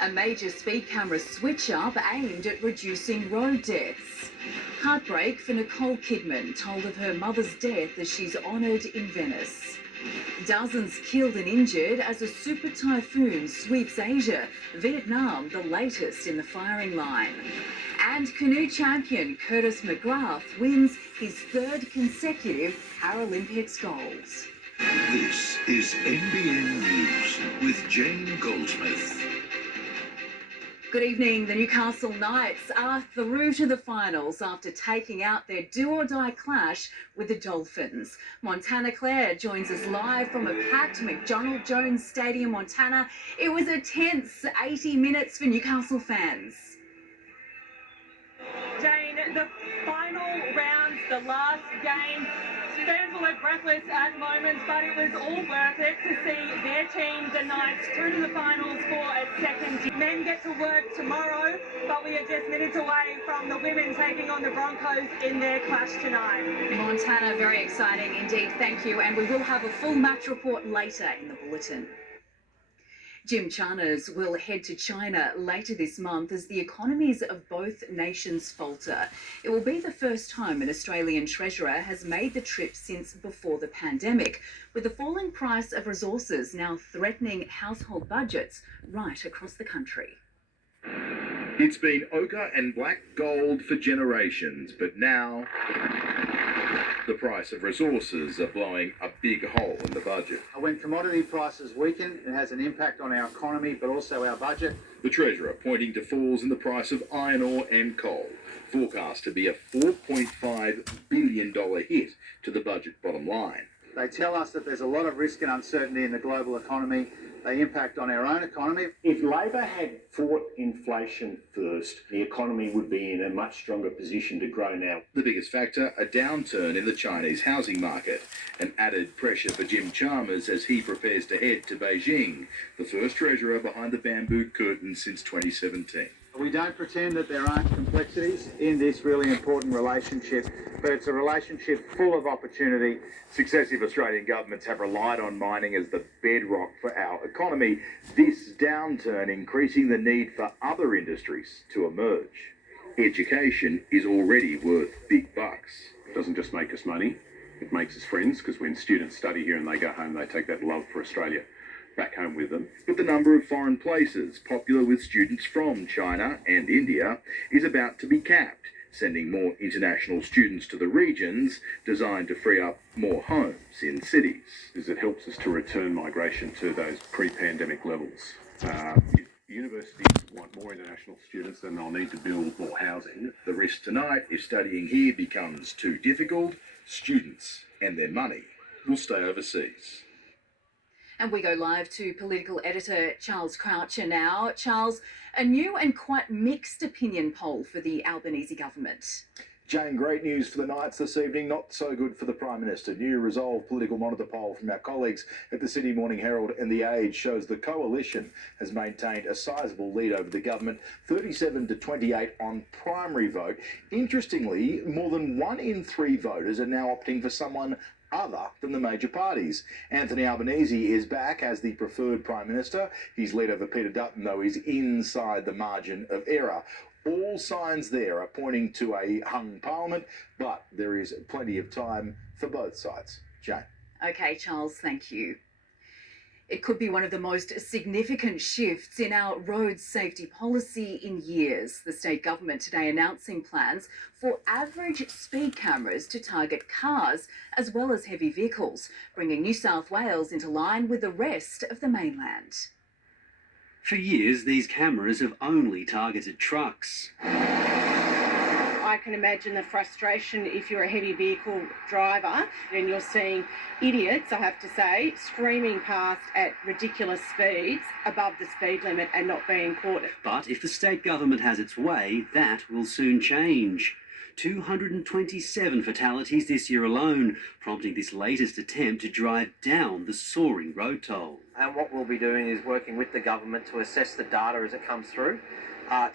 A major speed camera switch-up aimed at reducing road deaths. Heartbreak for Nicole Kidman, told of her mother's death as she's honoured in Venice. Dozens killed and injured as a super typhoon sweeps Asia. Vietnam, the latest in the firing line. And canoe champion Curtis McGrath wins his third consecutive Paralympics golds. This is NBN News with Jane Goldsmith. Good evening. The Newcastle Knights are through to the finals after taking out their do-or-die clash with the Dolphins. Montana Claire joins us live from a packed McDonald Jones Stadium, Montana. It was a tense 80 minutes for Newcastle fans. Jane, the final round, the last game, fans will have breathless at moments, but it was all worth it to see their team, the Knights, through to the finals for a second. Men get to work tomorrow, but we are just minutes away from the women taking on the Broncos in their clash tonight. Montana, very exciting indeed. Thank you. And we will have a full match report later in the bulletin. Jim Chalmers will head to China later this month as the economies of both nations falter. It will be the first time an Australian treasurer has made the trip since before the pandemic, with the falling price of resources now threatening household budgets right across the country. It's been ochre and black gold for generations, but now the price of resources are blowing a big hole in the budget. When commodity prices weaken, it has an impact on our economy, but also our budget. The Treasurer pointing to falls in the price of iron ore and coal, forecast to be a $4.5 billion hit to the budget bottom line. They tell us that there's a lot of risk and uncertainty in the global economy. They impact on our own economy. If Labor had fought inflation first, the economy would be in a much stronger position to grow now. The biggest factor, a downturn in the Chinese housing market, an added pressure for Jim Chalmers as he prepares to head to Beijing, the first treasurer behind the bamboo curtain since 2017. We don't pretend that there aren't complexities in this really important relationship, but it's a relationship full of opportunity. Successive Australian governments have relied on mining as the bedrock for our economy, this downturn increasing the need for other industries to emerge. Education is already worth big bucks. It doesn't just make us money, it makes us friends, because when students study here and they go home, they take that love for Australia back home with them. But the number of foreign places popular with students from China and India is about to be capped, sending more international students to the regions designed to free up more homes in cities. It helps us to return migration to those pre-pandemic levels. If universities want more international students, then they'll need to build more housing. The risk tonight, if studying here becomes too difficult, students and their money will stay overseas. And we go live to political editor Charles Croucher now. Charles, a new and quite mixed opinion poll for the Albanese government. Jane, great news for the Knights this evening, not so good for the Prime Minister. New Resolve political monitor poll from our colleagues at the Sydney Morning Herald and The Age shows the coalition has maintained a sizable lead over the government, 37 to 28 on primary vote. Interestingly, more than 1 in 3 voters are now opting for someone other than the major parties. Anthony Albanese is back as the preferred Prime Minister. His lead over Peter Dutton, though, is inside the margin of error. All signs there are pointing to a hung parliament, but there is plenty of time for both sides. Jane. OK, Charles, thank you. It could be one of the most significant shifts in our road safety policy in years. The state government today announcing plans for average speed cameras to target cars as well as heavy vehicles, bringing New South Wales into line with the rest of the mainland. For years, these cameras have only targeted trucks. I can imagine the frustration if you're a heavy vehicle driver and you're seeing idiots, I have to say, screaming past at ridiculous speeds above the speed limit and not being caught. But if the state government has its way, that will soon change. 227 fatalities this year alone, prompting this latest attempt to drive down the soaring road tolls. And what we'll be doing is working with the government to assess the data as it comes through,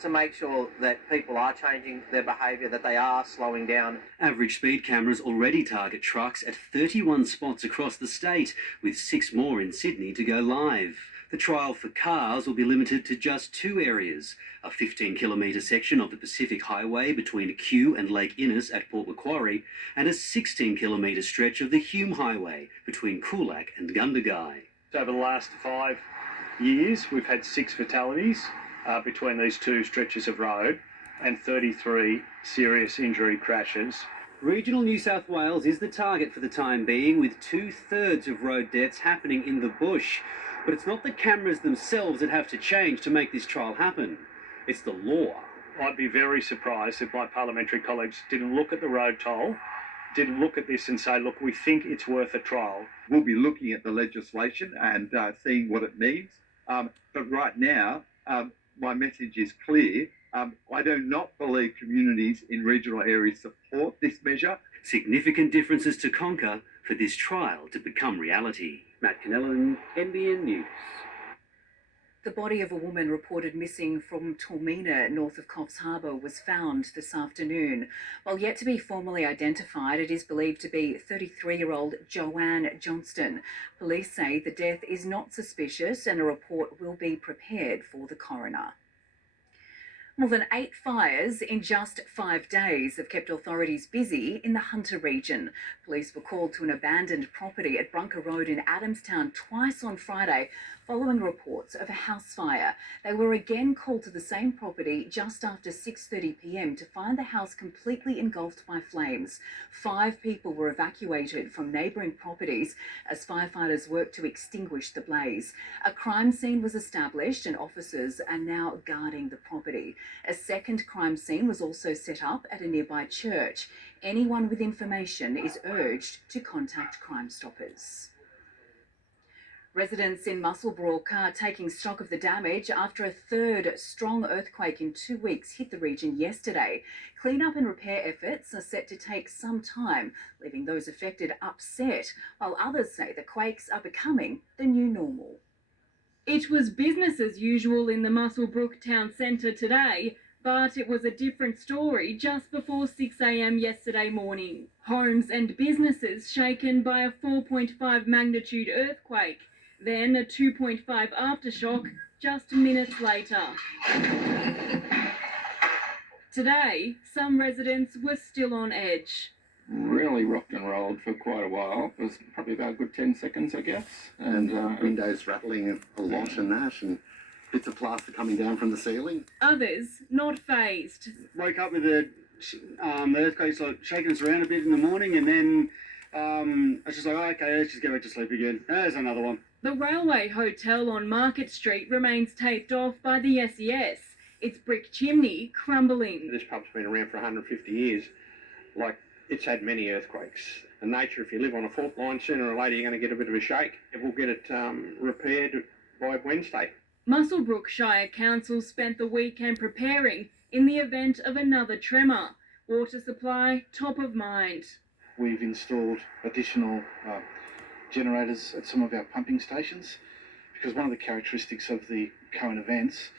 to make sure that people are changing their behaviour, that they are slowing down. Average speed cameras already target trucks at 31 spots across the state, with 6 more in Sydney to go live. The trial for cars will be limited to just 2 areas, a 15-kilometre section of the Pacific Highway between Kew and Lake Innes at Port Macquarie, and a 16-kilometre stretch of the Hume Highway between Coolac and Gundagai. Over the last 5 years, we've had 6 fatalities between these 2 stretches of road and 33 serious injury crashes. Regional New South Wales is the target for the time being, with 2/3 of road deaths happening in the bush. But it's not the cameras themselves that have to change to make this trial happen. It's the law. I'd be very surprised if my parliamentary colleagues didn't look at the road toll, didn't look at this and say, look, we think it's worth a trial. We'll be looking at the legislation and seeing what it means. But right now, my message is clear. I do not believe communities in regional areas support this measure. Significant differences to conquer for this trial to become reality. Matt Cannellan, NBN News. The body of a woman reported missing from Tormina, north of Coffs Harbour, was found this afternoon. While yet to be formally identified, it is believed to be 33-year-old Joanne Johnston. Police say the death is not suspicious and a report will be prepared for the coroner. More than 8 fires in just 5 days have kept authorities busy in the Hunter region. Police were called to an abandoned property at Brunker Road in Adamstown twice on Friday following reports of a house fire. They were again called to the same property just after 6:30 p.m. to find the house completely engulfed by flames. 5 people were evacuated from neighbouring properties as firefighters worked to extinguish the blaze. A crime scene was established and officers are now guarding the property. A second crime scene was also set up at a nearby church. Anyone with information is urged to contact Crime Stoppers. Residents in Muswellbrook are taking stock of the damage after a third strong earthquake in 2 weeks hit the region yesterday. Clean-up and repair efforts are set to take some time, leaving those affected upset, while others say the quakes are becoming the new normal. It was business as usual in the Muswellbrook town centre today, but it was a different story just before 6 a.m. yesterday morning. Homes and businesses shaken by a 4.5 magnitude earthquake, then a 2.5 aftershock just minutes later. Today, some residents were still on edge. Really rocked and rolled for quite a while. It was probably about a good 10 seconds, I guess. And windows rattling a lot and that, and bits of plaster coming down from the ceiling. Others not fazed. Woke up with the earthquake like shaking us around a bit in the morning, and then I was just like, oh, okay, let's just go back to sleep again. There's another one. The Railway Hotel on Market Street remains taped off by the SES, its brick chimney crumbling. This pub's been around for 150 years. Like, it's had many earthquakes. The nature, if you live on a fault line, sooner or later you're going to get a bit of a shake. We'll get it repaired by Wednesday. Muswellbrook Shire Council spent the weekend preparing in the event of another tremor. Water supply top of mind. We've installed additional generators at some of our pumping stations because one of the characteristics of the current events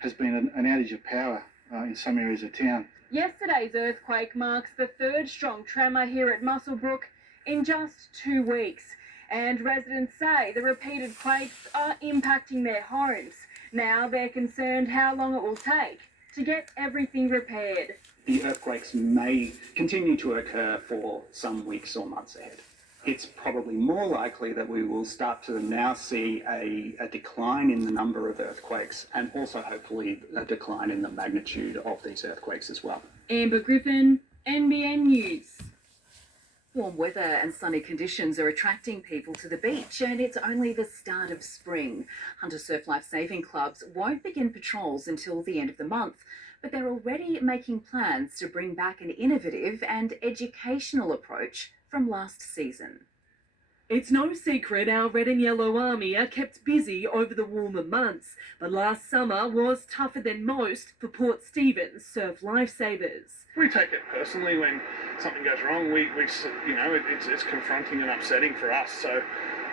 has been an outage of power in some areas of town. Yesterday's earthquake marks the third strong tremor here at Muswellbrook in just 2 weeks, and residents say the repeated quakes are impacting their homes. Now they're concerned how long it will take to get everything repaired. The earthquakes may continue to occur for some weeks or months ahead. It's probably more likely that we will start to now see a decline in the number of earthquakes and also hopefully a decline in the magnitude of these earthquakes as well. Amber Griffin, NBN News. Warm weather and sunny conditions are attracting people to the beach, and it's only the start of spring. Hunter Surf Life Saving Clubs won't begin patrols until the end of the month, but they're already making plans to bring back an innovative and educational approach from last season. It's no secret our Red and Yellow Army are kept busy over the warmer months, but last summer was tougher than most for Port Stephens Surf Lifesavers. We take it personally when something goes wrong. We you know, it's confronting and upsetting for us. So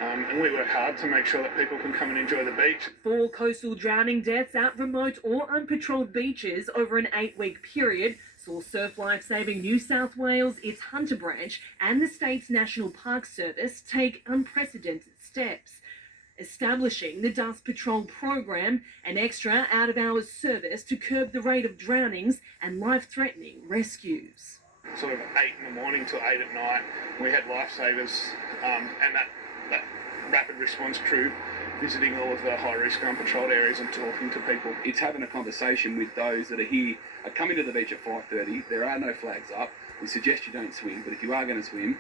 and we work hard to make sure that people can come and enjoy the beach. 4 coastal drowning deaths at remote or unpatrolled beaches over an 8-week period saw Surf Life Saving New South Wales, its Hunter branch, and the state's National Park Service take unprecedented steps, establishing the Dust Patrol program, an extra out-of-hours service to curb the rate of drownings and life-threatening rescues. Sort of 8 in the morning till 8 at night, we had lifesavers and that rapid response crew visiting all of the high-risk unpatrolled areas and talking to people. It's having a conversation with those that are coming to the beach at 5:30. There are no flags up. We suggest you don't swim, but if you are going to swim,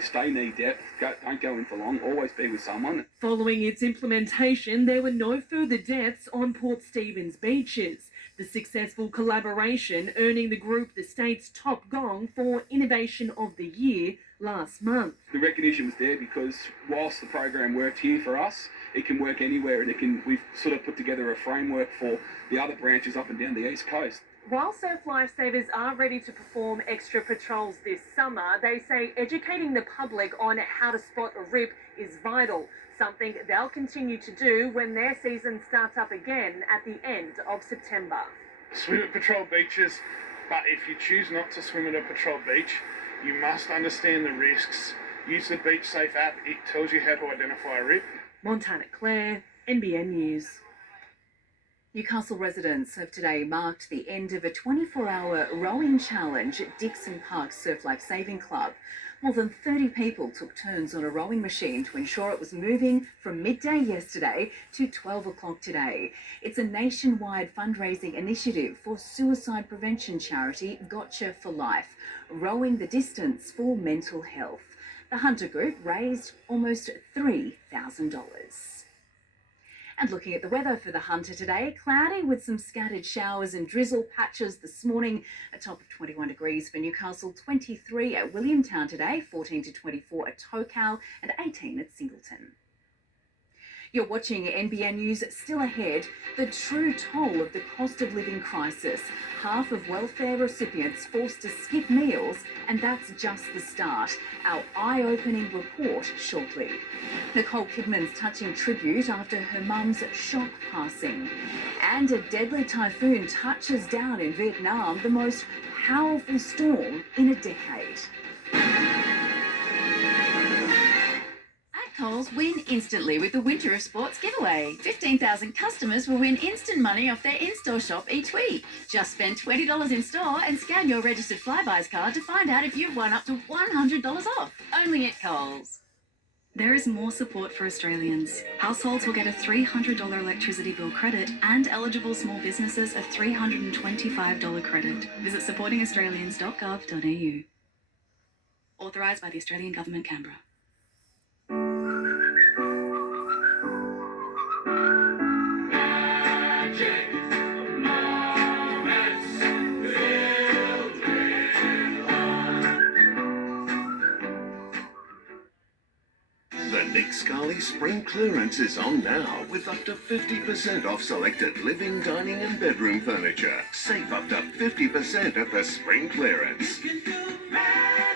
stay knee depth, don't go in for long, always be with someone. Following its implementation, there were no further deaths on Port Stephens beaches. The successful collaboration earning the group the state's top gong for Innovation of the Year last month. The recognition was there because whilst the program worked here for us, it can work anywhere, and we've sort of put together a framework for the other branches up and down the East Coast. While Surf Lifesavers are ready to perform extra patrols this summer, they say educating the public on how to spot a rip is vital, something they'll continue to do when their season starts up again at the end of September. Swim at patrol beaches, but if you choose not to swim at a patrol beach, you must understand the risks. Use the Beach Safe app, it tells you how to identify a rip. Montana Claire, NBN News. Newcastle residents have today marked the end of a 24-hour rowing challenge at Dixon Park Surf Life Saving Club. More than 30 people took turns on a rowing machine to ensure it was moving from midday yesterday to 12 o'clock today. It's a nationwide fundraising initiative for suicide prevention charity Gotcha for Life, rowing the distance for mental health. The Hunter Group raised almost $3,000. And looking at the weather for the Hunter today, cloudy with some scattered showers and drizzle patches this morning. A top of 21 degrees for Newcastle, 23 at Williamtown today, 14 to 24 at Tocal and 18 at Singleton. You're watching NBN News. Still ahead, the true toll of the cost of living crisis. Half of welfare recipients forced to skip meals, and that's just the start. Our eye-opening report shortly. Nicole Kidman's touching tribute after her mum's shock passing. And a deadly typhoon touches down in Vietnam, the most powerful storm in a decade. Coles win instantly with the Winter of Sports giveaway. 15,000 customers will win instant money off their in-store shop each week. Just spend $20 in store and scan your registered Flybuys card to find out if you've won up to $100 off. Only at Coles. There is more support for Australians. Households will get a $300 electricity bill credit and eligible small businesses a $325 credit. Visit supportingaustralians.gov.au. Authorised by the Australian Government, Canberra. The Nick Scali Spring Clearance is on now with up to 50% off selected living, dining and bedroom furniture. Save up to 50% at the Spring Clearance.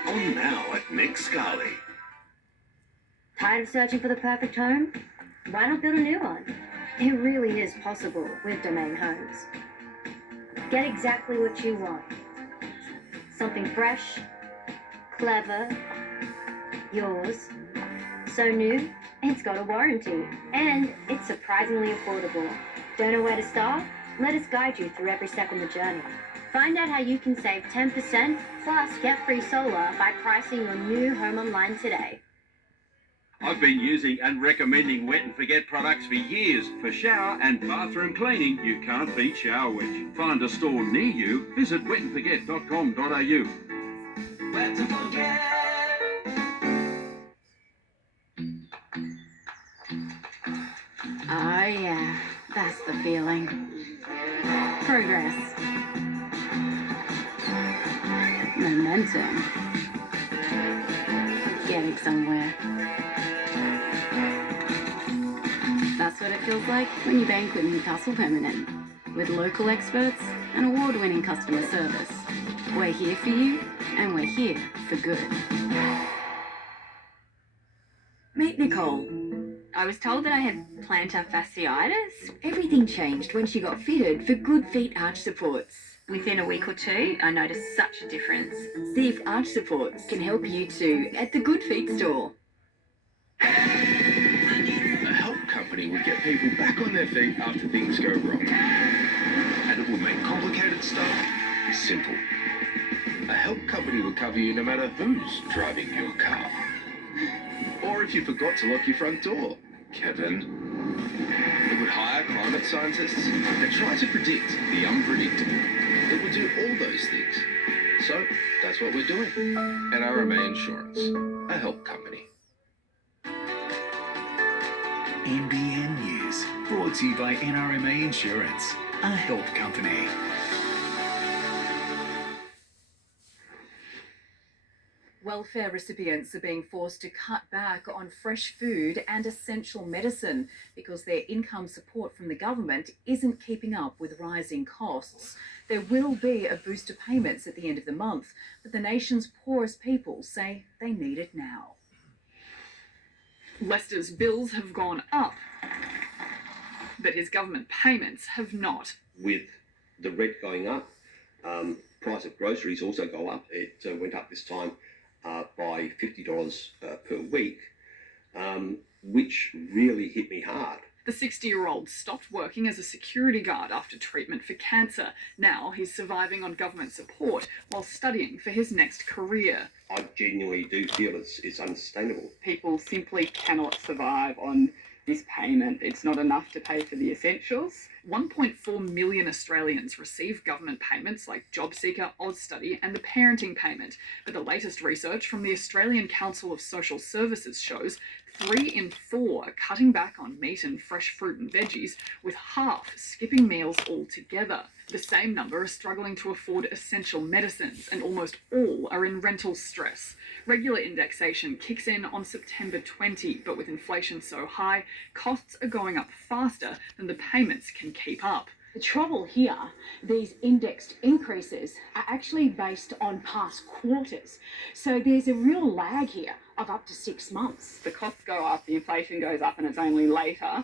On now at Nick Scali. Tired of searching for the perfect home? Why not build a new one? It really is possible with Domain Homes. Get exactly what you want. Something fresh, clever, yours. So new, it's got a warranty, and it's surprisingly affordable. Don't know where to start? Let us guide you through every step in the journey. Find out how you can save 10% plus get free solar by pricing your new home online today. I've been using and recommending Wet and Forget products for years. For shower and bathroom cleaning, you can't beat Shower Wedge. Find a store near you. Visit wetandforget.com.au. Wet to Forget. Oh yeah, that's the feeling. Progress. Momentum. Getting somewhere. That's what it feels like when you bank with Newcastle Permanent. With local experts and award-winning customer service. We're here for you, and we're here for good. Meet Nicole. I was told that I had plantar fasciitis. Everything changed when she got fitted for Good Feet arch supports. Within a week or two, I noticed such a difference. See if arch supports can help you too at the Good Feet store. A help company would get people back on their feet after things go wrong. And it will make complicated stuff simple. A help company will cover you no matter who's driving your car. Or if you forgot to lock your front door, Kevin. It would hire climate scientists and try to predict the unpredictable. It would do all those things. So that's what we're doing. NRMA Insurance, a help company. NBN News, brought to you by NRMA Insurance, a help company. Welfare recipients are being forced to cut back on fresh food and essential medicine because their income support from the government isn't keeping up with rising costs. There will be a boost to payments at the end of the month, but the nation's poorest people say they need it now. Lester's bills have gone up, but his government payments have not. With the rent going up, price of groceries also go up. It went up this time by $50 per week, which really hit me hard. The 60-year-old stopped working as a security guard after treatment for cancer. Now he's surviving on government support while studying for his next career. I genuinely do feel it's unsustainable. People simply cannot survive on this payment. It's not enough to pay for the essentials. 1.4 million Australians receive government payments like JobSeeker, AusStudy and the parenting payment. But the latest research from the Australian Council of Social Services shows 3 in 4 are cutting back on meat and fresh fruit and veggies, with half skipping meals altogether. The same number are struggling to afford essential medicines, and almost all are in rental stress. Regular indexation kicks in on September 20, but with inflation so high, costs are going up faster than the payments can keep up. The trouble here, these indexed increases are actually based on past quarters. So there's a real lag here of up to 6 months. The costs go up, the inflation goes up, and it's only later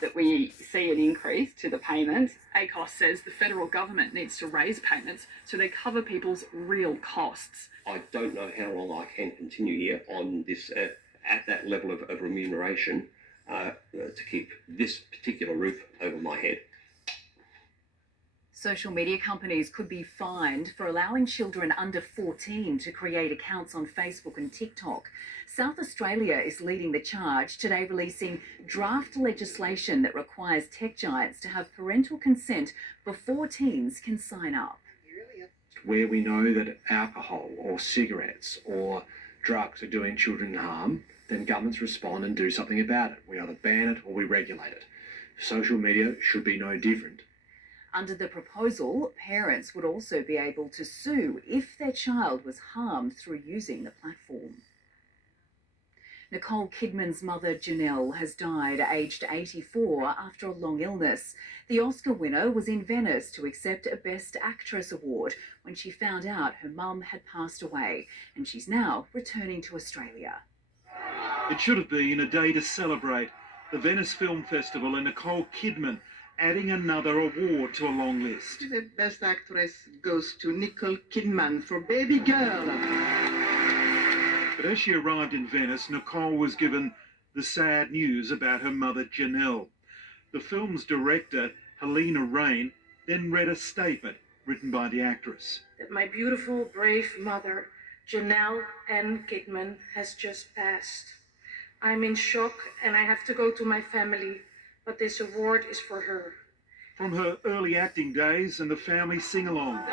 that we see an increase to the payments. ACOS says the federal government needs to raise payments so they cover people's real costs. I don't know how long I can continue here on this at that level of remuneration to keep this particular roof over my head. Social media companies could be fined for allowing children under 14 to create accounts on Facebook and TikTok. South Australia is leading the charge, today releasing draft legislation that requires tech giants to have parental consent before teens can sign up. Where we know that alcohol or cigarettes or drugs are doing children harm, then governments respond and do something about it. We either ban it or we regulate it. Social media should be no different. Under the proposal, parents would also be able to sue if their child was harmed through using the platform. Nicole Kidman's mother, Janelle, has died aged 84 after a long illness. The Oscar winner was in Venice to accept a Best Actress award when she found out her mum had passed away, and she's now returning to Australia. It should have been a day to celebrate the Venice Film Festival and Nicole Kidman adding another award to a long list. The Best Actress goes to Nicole Kidman for Baby Girl. But as she arrived in Venice, Nicole was given the sad news about her mother, Janelle. The film's director, Helena Rain, then read a statement written by the actress. That my beautiful, brave mother, Janelle N. Kidman, has just passed. I'm in shock and I have to go to my family, but this award is for her. From her early acting days and the family sing-alongs.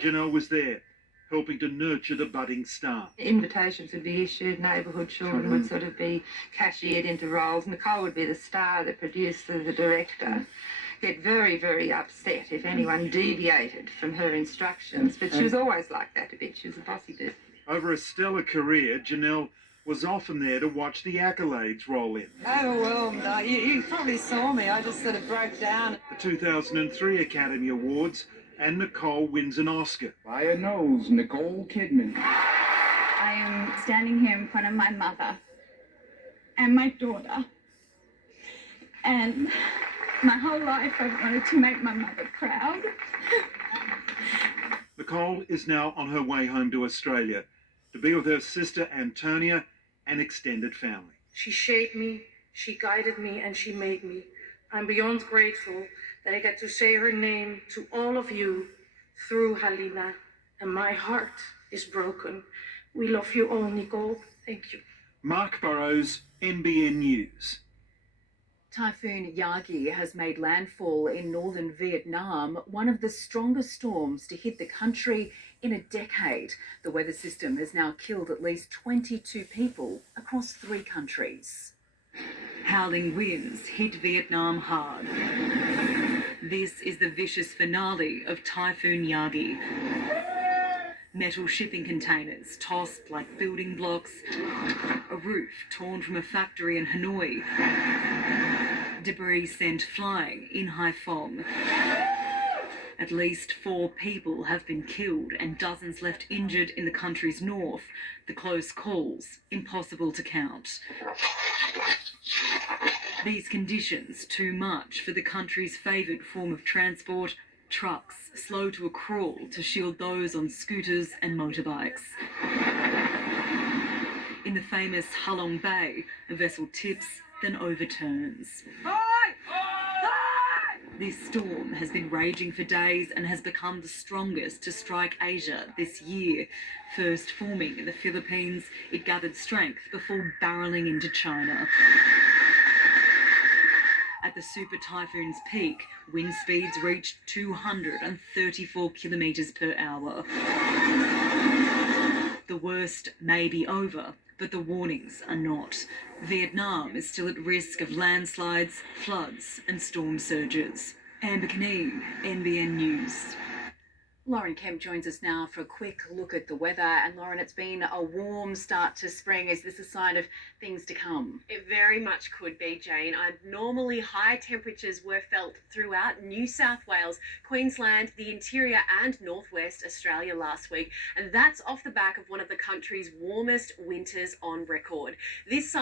Janelle was there, helping to nurture the budding star. Invitations would be issued, neighbourhood children would sort of be cashiered into roles. Nicole would be the star, the producer, the director. Get very, very upset if anyone deviated from her instructions, but she was always like that a bit. She was a bossy bit. Over a stellar career, Janelle was often there to watch the accolades roll in. Overwhelmed. You probably saw me. I just sort of broke down. The 2003 Academy Awards, and Nicole wins an Oscar. By a nose, Nicole Kidman. I am standing here in front of my mother and my daughter, and my whole life I've wanted to make my mother proud. Nicole is now on her way home to Australia to be with her sister Antonia and extended family. She shaped me, she guided me, and she made me. I'm beyond grateful that I get to say her name to all of you through Halina, and my heart is broken. We love you all, Nicole. Thank you. Mark Burrows, NBN News. Typhoon Yagi has made landfall in northern Vietnam, one of the strongest storms to hit the country in a decade. The weather system has now killed at least 22 people across 3 countries. Howling winds hit Vietnam hard. This is the vicious finale of Typhoon Yagi. Metal shipping containers tossed like building blocks, a roof torn from a factory in Hanoi, debris sent flying in Haiphong. At least 4 people have been killed and dozens left injured in the country's north. The close calls impossible to count. These conditions too much for the country's favoured form of transport, trucks slow to a crawl to shield those on scooters and motorbikes. In the famous Halong Bay, a vessel tips, then overturns. This storm has been raging for days and has become the strongest to strike Asia this year. First forming in the Philippines, it gathered strength before barreling into China. At the super typhoon's peak, wind speeds reached 234 kilometres per hour. The worst may be over, but the warnings are not. Vietnam is still at risk of landslides, floods and storm surges. Amber Caneen, NBN News. Lauren Kempe joins us now for a quick look at the weather. And Lauren, it's been a warm start to spring. Is this a sign of things to come? It very much could be, Jane. Normally high temperatures were felt throughout New South Wales, Queensland, the interior and northwest Australia last week. And that's off the back of one of the country's warmest winters on record. This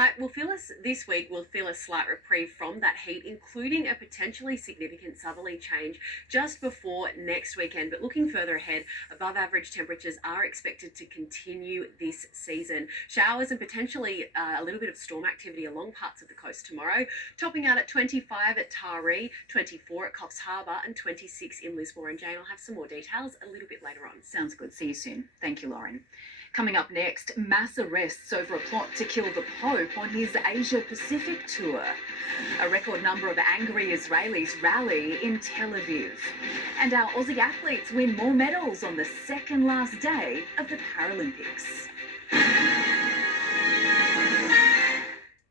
week will feel a slight reprieve from that heat, including a potentially significant southerly change just before next weekend. But looking further ahead, above average temperatures are expected to continue this season. Showers and potentially a little bit of storm activity along parts of the coast tomorrow, topping out at 25 at Taree, 24 at Coffs Harbour and 26 in Lismore. And Jane, I'll have some more details a little bit later on. Sounds good. See you soon. Thank you, Lauren. Coming up next, mass arrests over a plot to kill the Pope on his Asia-Pacific tour. A record number of angry Israelis rally in Tel Aviv. And our Aussie athletes win more medals on the second last day of the Paralympics.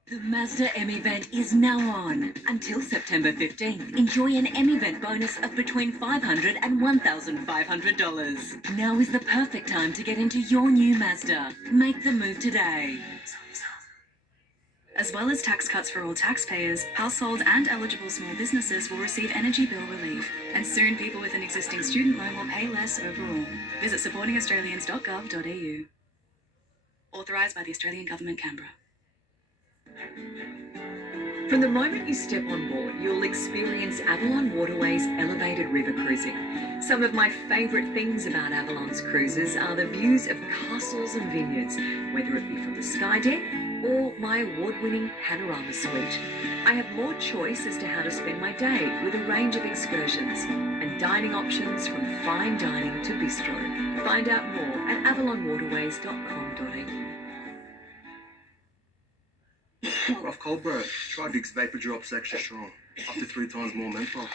The Mazda M event is now on until September 15th. Enjoy an M event bonus of between $500 and $1,500. Now is the perfect time to get into your new Mazda. Make the move today. As well as tax cuts for all taxpayers, household and eligible small businesses will receive energy bill relief. And soon people with an existing student loan will pay less overall. Visit supportingaustralians.gov.au. Authorised by the Australian Government, Canberra. From the moment you step on board, you'll experience Avalon Waterways elevated river cruising. Some of my favourite things about Avalon's cruises are the views of castles and vineyards, whether it be from the sky deck or my award-winning panorama suite. I have more choice as to how to spend my day with a range of excursions and dining options from fine dining to bistro. Find out more at avalonwaterways.com.au. Rough cold, bro. Try Vicks Vapor Drops Extra Strong. Up to 3 times more menthol.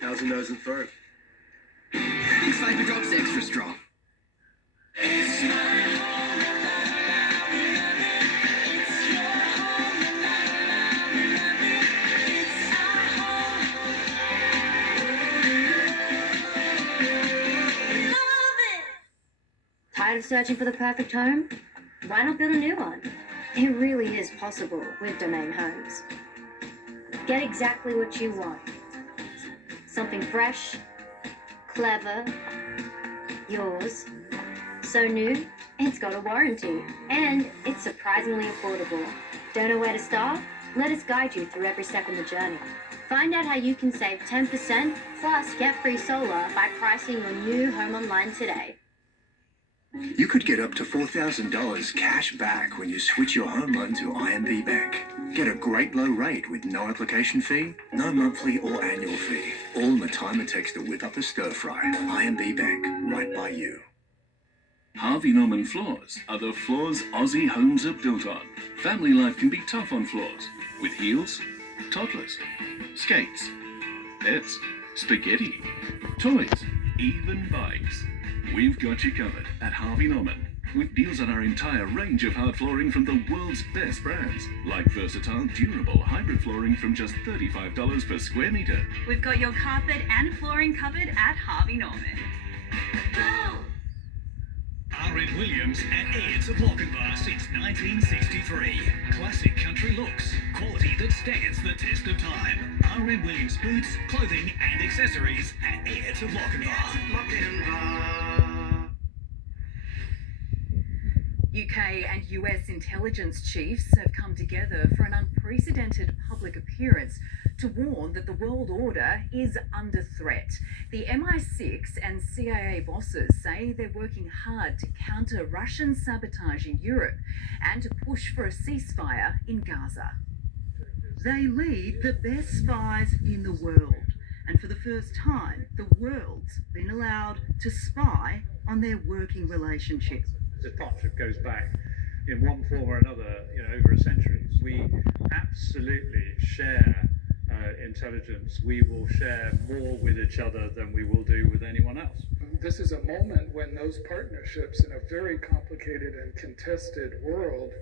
How's your nose and throat? Vicks Vapor Drops Extra Strong. Tired of searching for the perfect home? Why not build a new one? It really is possible with Domain Homes. Get exactly what you want. Something fresh, Clever. Yours. So new, it's got a warranty. And it's surprisingly affordable. Don't know where to start? Let us guide you through every step in the journey. Find out how you can save 10% plus get free solar by pricing your new home online today. You could get up to $4,000 cash back when you switch your home loan to IMB Bank. Get a great low rate with no application fee, no monthly or annual fee. All in the time it takes to whip up a stir fry. IMB Bank, right by you. Harvey Norman floors are the floors Aussie homes are built on. Family life can be tough on floors, with heels, toddlers, skates, pets, spaghetti, toys, even bikes. We've got you covered at Harvey Norman, with deals on our entire range of hard flooring from the world's best brands, like versatile, durable hybrid flooring from just $35 per square metre. We've got your carpet and flooring covered at Harvey Norman. Go! R.M. Williams and Ed's of Lochinvar since 1963. Classic country looks, quality that stands the test of time. R.M. Williams boots, clothing and accessories at Ed's of Lochinvar. UK and US intelligence chiefs have come together for an unprecedented public appearance to warn that the world order is under threat. The MI6 and CIA bosses say they're working hard to counter Russian sabotage in Europe and to push for a ceasefire in Gaza. They lead the best spies in the world, and for the first time, the world's been allowed to spy on their working relationship. This partnership goes back in one form or another, over a century. We absolutely share intelligence. We will share more with each other than we will do with anyone else. This is a moment when those partnerships in a very complicated and contested world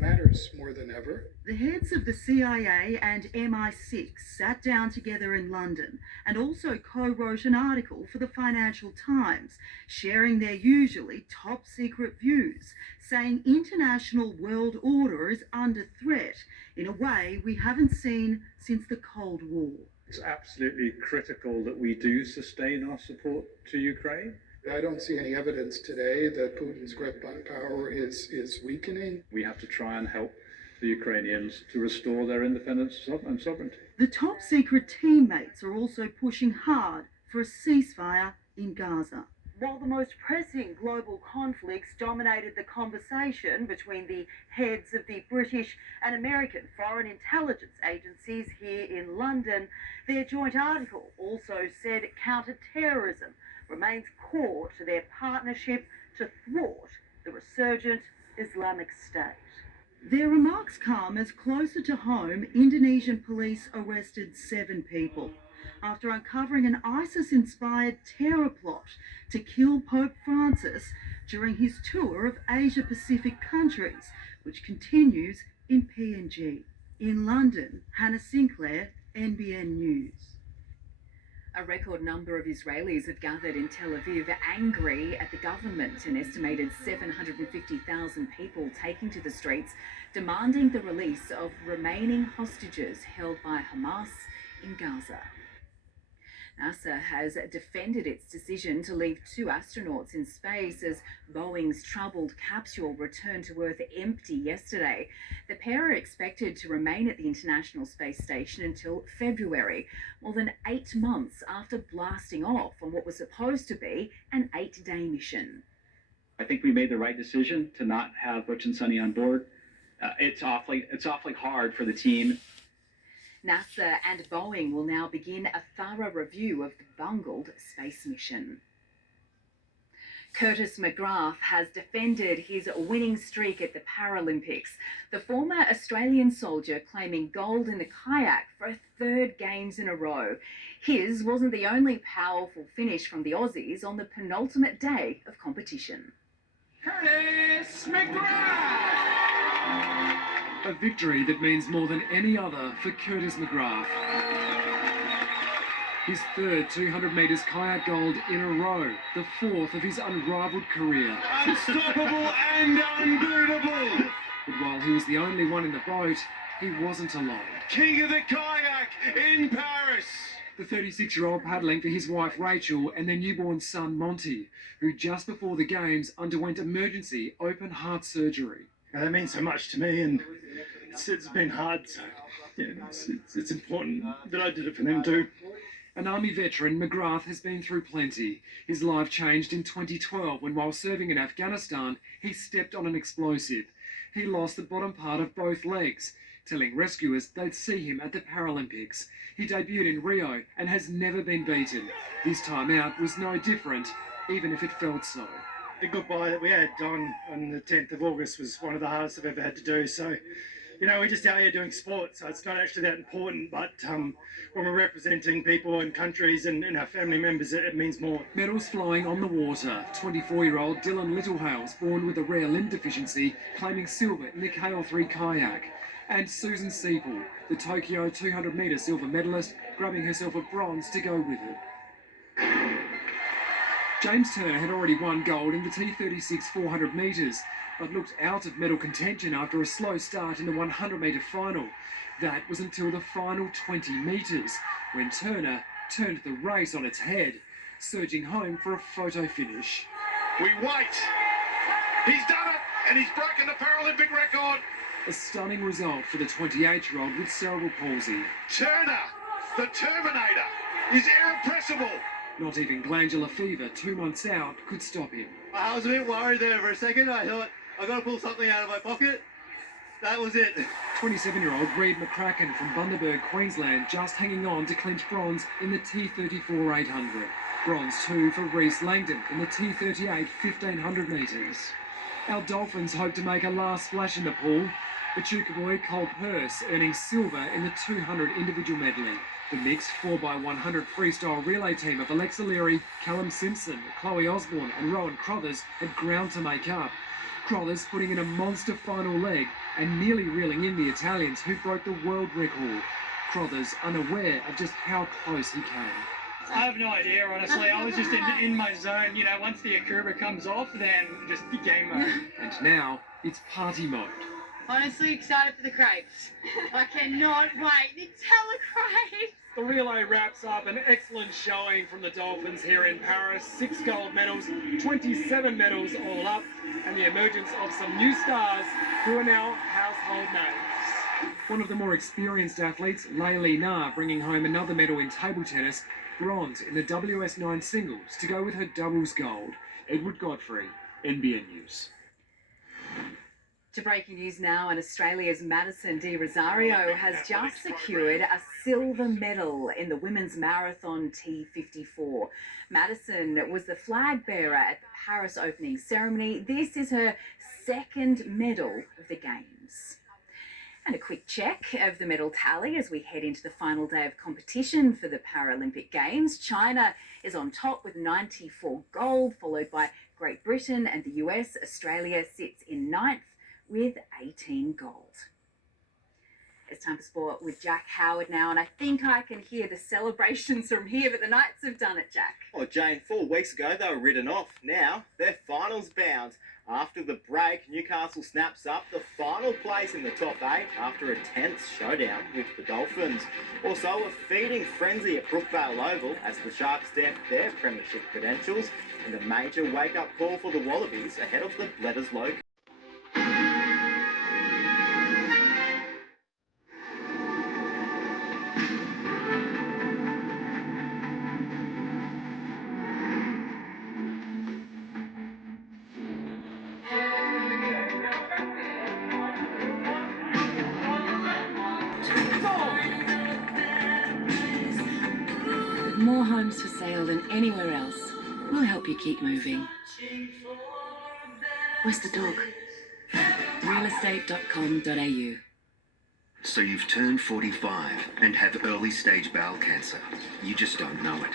matters more than ever. The heads of the CIA and MI6 sat down together in London and also co-wrote an article for the Financial Times, sharing their usually top-secret views, saying international world order is under threat in a way we haven't seen since the Cold War. It's absolutely critical that we do sustain our support to Ukraine. I don't see any evidence today that Putin's grip on power is weakening. We have to try and help the Ukrainians to restore their independence and sovereignty. The top secret teammates are also pushing hard for a ceasefire in Gaza. While the most pressing global conflicts dominated the conversation between the heads of the British and American foreign intelligence agencies here in London, their joint article also said counter-terrorism remains core to their partnership to thwart the resurgent Islamic State. Their remarks come as closer to home, Indonesian police arrested 7 people after uncovering an ISIS-inspired terror plot to kill Pope Francis during his tour of Asia-Pacific countries, which continues in PNG. In London, Hannah Sinclair, NBN News. A record number of Israelis have gathered in Tel Aviv angry at the government, an estimated 750,000 people taking to the streets, demanding the release of remaining hostages held by Hamas in Gaza. NASA has defended its decision to leave 2 astronauts in space as Boeing's troubled capsule returned to Earth empty yesterday. The pair are expected to remain at the International Space Station until February, more than 8 months after blasting off on what was supposed to be an 8-day mission. I think we made the right decision to not have Butch and Sunny on board. It's awfully hard for the team. NASA and Boeing will now begin a thorough review of the bungled space mission. Curtis McGrath has defended his winning streak at the Paralympics. The former Australian soldier claiming gold in the kayak for a 3rd Games in a row. His wasn't the only powerful finish from the Aussies on the penultimate day of competition. Curtis McGrath! A victory that means more than any other for Curtis McGrath. His 3rd 200 metres kayak gold in a row, the 4th of his unrivalled career. Unstoppable and unbeatable! But while he was the only one in the boat, he wasn't alone. King of the kayak in Paris! The 36-year-old paddling for his wife Rachel and their newborn son Monty, who just before the Games underwent emergency open heart surgery. That means so much to me, and it's been hard, so yeah, it's important that I did it for them too. An Army veteran, McGrath, has been through plenty. His life changed in 2012 when, while serving in Afghanistan, he stepped on an explosive. He lost the bottom part of both legs, telling rescuers they'd see him at the Paralympics. He debuted in Rio and has never been beaten. This time out was no different, even if it felt so. The goodbye that we had on the 10th of August was one of the hardest I've ever had to do, so you know, we're just out here doing sport, so it's not actually that important, but when we're representing people and countries and our family members, it means more. Medals flying on the water. 24-year-old Dylan Littlehales, born with a rare limb deficiency, claiming silver in the KL3 kayak. And Susan Siepel, the Tokyo 200-metre silver medalist, grabbing herself a bronze to go with it. James Turner had already won gold in the T36 400 metres, but looked out of medal contention after a slow start in the 100-metre final. That was until the final 20 metres, when Turner turned the race on its head, surging home for a photo finish. We wait! He's done it, and he's broken the Paralympic record! A stunning result for the 28-year-old with cerebral palsy. Turner, the Terminator, is irrepressible! Not even glandular fever 2 months out could stop him. I was a bit worried there for a second. I thought, I've got to pull something out of my pocket. That was it. 27-year-old Reid McCracken from Bundaberg, Queensland, just hanging on to clinch bronze in the T34 800. Bronze too for Reece Langdon in the T38 1500 metres. Our Dolphins hope to make a last splash in the pool. Echuca boy Cole Purse earning silver in the 200 individual medley. The mixed 4x100 freestyle relay team of Alexa Leary, Callum Simpson, Chloe Osborne and Rowan Crothers had ground to make up. Crothers putting in a monster final leg and nearly reeling in the Italians who broke the world record. Crothers unaware of just how close he came. I have no idea, honestly. I was just in my zone. You know, once the Akuba comes off, then just game mode. And now it's party mode. Honestly excited for the crepes. I cannot wait. It's hella crepes. The relay wraps up an excellent showing from the Dolphins here in Paris. 6 gold medals, 27 medals all up, and the emergence of some new stars who are now household names. One of the more experienced athletes, Layli Na, bringing home another medal in table tennis, bronze in the WS9 singles to go with her doubles gold. Edward Godfrey, NBN News. To breaking news now, and Australia's Madison De Rosario has just secured a silver medal in the women's marathon T54. Madison was the flag bearer at the Paris opening ceremony. This is her second medal of the Games. And a quick check of the medal tally as we head into the final day of competition for the Paralympic Games. China is on top with 94 gold, followed by Great Britain and the US. Australia sits in ninth with 18 gold. It's time for sport with Jack Howard now, and I think I can hear the celebrations from here, but the Knights have done it, Jack. Oh, Jane, 4 weeks ago they were written off. Now they're finals bound. After the break, Newcastle snaps up the final place in the top 8 after a tense showdown with the Dolphins. Also, a feeding frenzy at Brookvale Oval as the Sharks stamp their premiership credentials, and a major wake-up call for the Wallabies ahead of the Bledisloe. More homes for sale than anywhere else. We'll help you keep moving. Where's the dog? Realestate.com.au. So you've turned 45 and have early-stage bowel cancer. You just don't know it.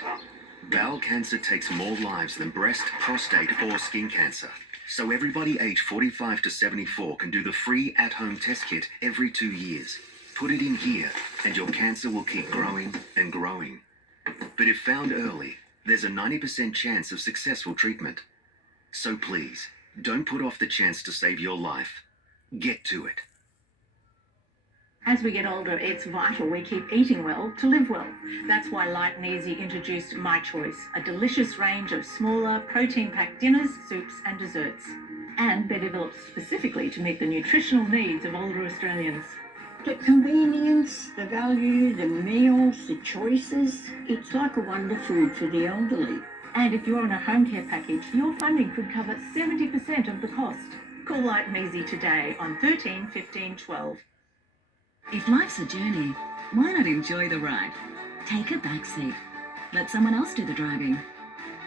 Bowel cancer takes more lives than breast, prostate, or skin cancer. So everybody aged 45 to 74 can do the free at-home test kit every 2 years. Put it in here, and your cancer will keep growing and growing. But if found early, there's a 90% chance of successful treatment. So please, don't put off the chance to save your life. Get to it. As we get older, it's vital we keep eating well to live well. That's why Light and Easy introduced My Choice, a delicious range of smaller, protein-packed dinners, soups and desserts. And they're developed specifically to meet the nutritional needs of older Australians. The convenience, the value, the meals, the choices, it's like a wonder food for the elderly. And if you're on a home care package, your funding could cover 70% of the cost. Call Light and Easy today on 13 15 12. If life's a journey, why not enjoy the ride? Take a back seat. Let someone else do the driving.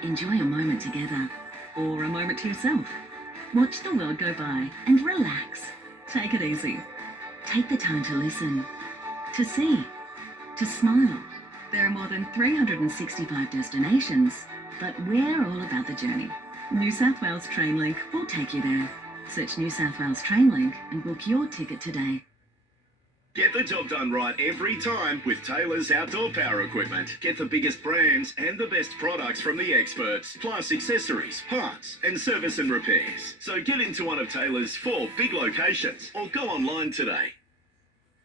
Enjoy a moment together, or a moment to yourself. Watch the world go by and relax. Take it easy. Take the time to listen, to see, to smile. There are more than 365 destinations, but we're all about the journey. New South Wales Trainlink will take you there. Search New South Wales Trainlink and book your ticket today. Get the job done right every time with Taylor's Outdoor Power Equipment. Get the biggest brands and the best products from the experts, plus accessories, parts, and service and repairs. So get into one of Taylor's 4 big locations or go online today.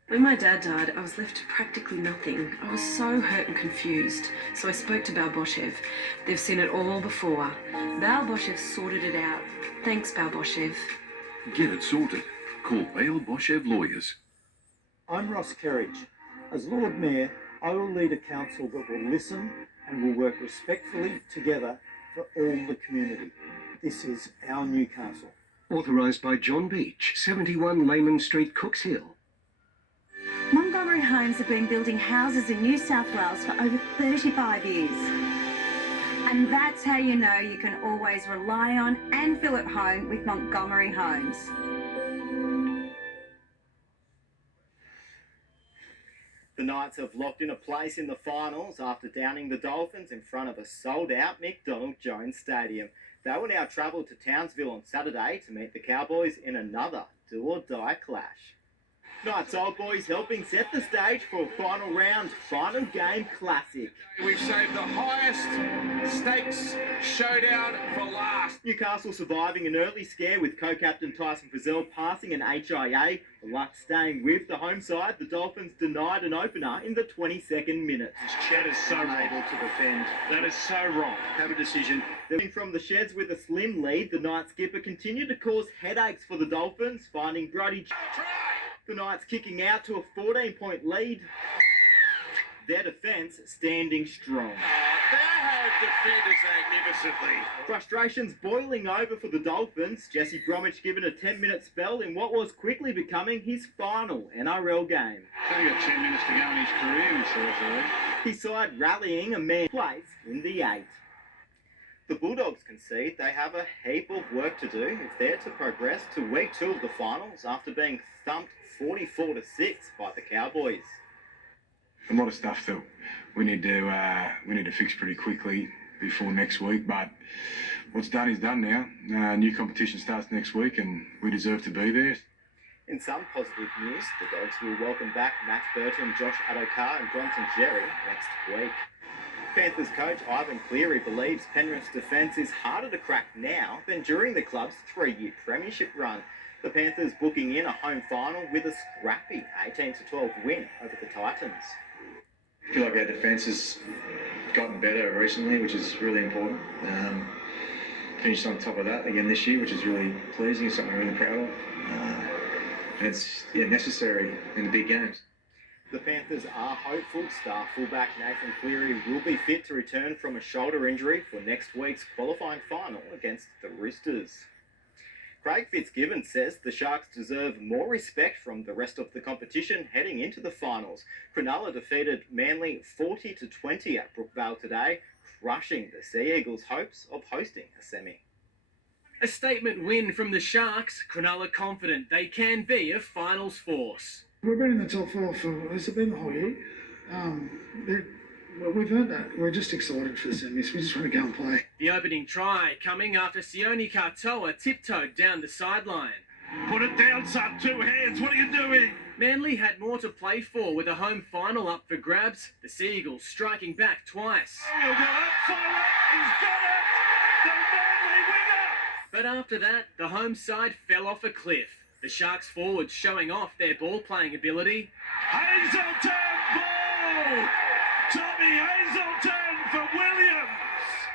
When my dad died, I was left to practically nothing. I was so hurt and confused, so I spoke to Balboshev. They've seen it all before. Balboshev sorted it out. Thanks, Balboshev. Get it sorted. Call Balboshev Lawyers. I'm Ross Kerridge. As Lord Mayor, I will lead a council that will listen and will work respectfully together for all the community. This is our Newcastle. Authorised by John Beach, 71 Lehman Street, Cooks Hill. Montgomery Homes have been building houses in New South Wales for over 35 years. And that's how you know you can always rely on and feel at home with Montgomery Homes. The Knights have locked in a place in the finals after downing the Dolphins in front of a sold-out McDonald Jones Stadium. They will now travel to Townsville on Saturday to meet the Cowboys in another do-or-die clash. Knights Old Boys helping set the stage for a final round, final game classic. We've saved the highest stakes showdown for last. Newcastle surviving an early scare with co-captain Tyson Frizzell passing an HIA. The luck staying with the home side. The Dolphins denied an opener in the 22nd minute. Chet is so able to defend. That is so wrong. Have a decision. From the sheds with a slim lead, the Knights skipper continued to cause headaches for the Dolphins, finding Brody. The Knights kicking out to a 14-point lead. Their defence standing strong. Their home defenders magnificently. Frustrations boiling over for the Dolphins. Jesse Bromwich given a 10-minute spell in what was quickly becoming his final NRL game. Only got 10 minutes to go in his career, he saw. His side rallying a man place in the 8. The Bulldogs concede they have a heap of work to do if they're to progress to week 2 of the finals after being thumped 44-6 by the Cowboys. A lot of stuff that we need to fix pretty quickly before next week, but what's done is done now. New competition starts next week and we deserve to be there. In some positive news, the Dogs will welcome back Max Burton, Josh Adokar and Bronson Jerry next week. Panthers coach Ivan Cleary believes Penrith's defence is harder to crack now than during the club's 3-year premiership run. The Panthers booking in a home final with a scrappy 18-12 win over the Titans. I feel like our defence has gotten better recently, which is really important. Finished on top of that again this year, which is really pleasing, something we're really proud of. And it's necessary in the big games. The Panthers are hopeful star fullback Nathan Cleary will be fit to return from a shoulder injury for next week's qualifying final against the Roosters. Craig Fitzgibbon says the Sharks deserve more respect from the rest of the competition heading into the finals. Cronulla defeated Manly 40-20 at Brookvale today, crushing the Sea Eagles' hopes of hosting a semi. A statement win from the Sharks. Cronulla confident they can be a finals force. We've been in the top 4 for, has it been the whole year? We've earned that. We're just excited for the semis. We just want to go and play. The opening try coming after Sione Katoa tiptoed down the sideline. Put it down, son. 2 hands. What are you doing? Manly had more to play for with a home final up for grabs. The Sea Eagles striking back twice. He'll go up, fire up. He's got it. The Manly winner. But after that, the home side fell off a cliff. The Sharks forwards showing off their ball-playing ability. Hazelton ball! Tommy Hazelton for Williams!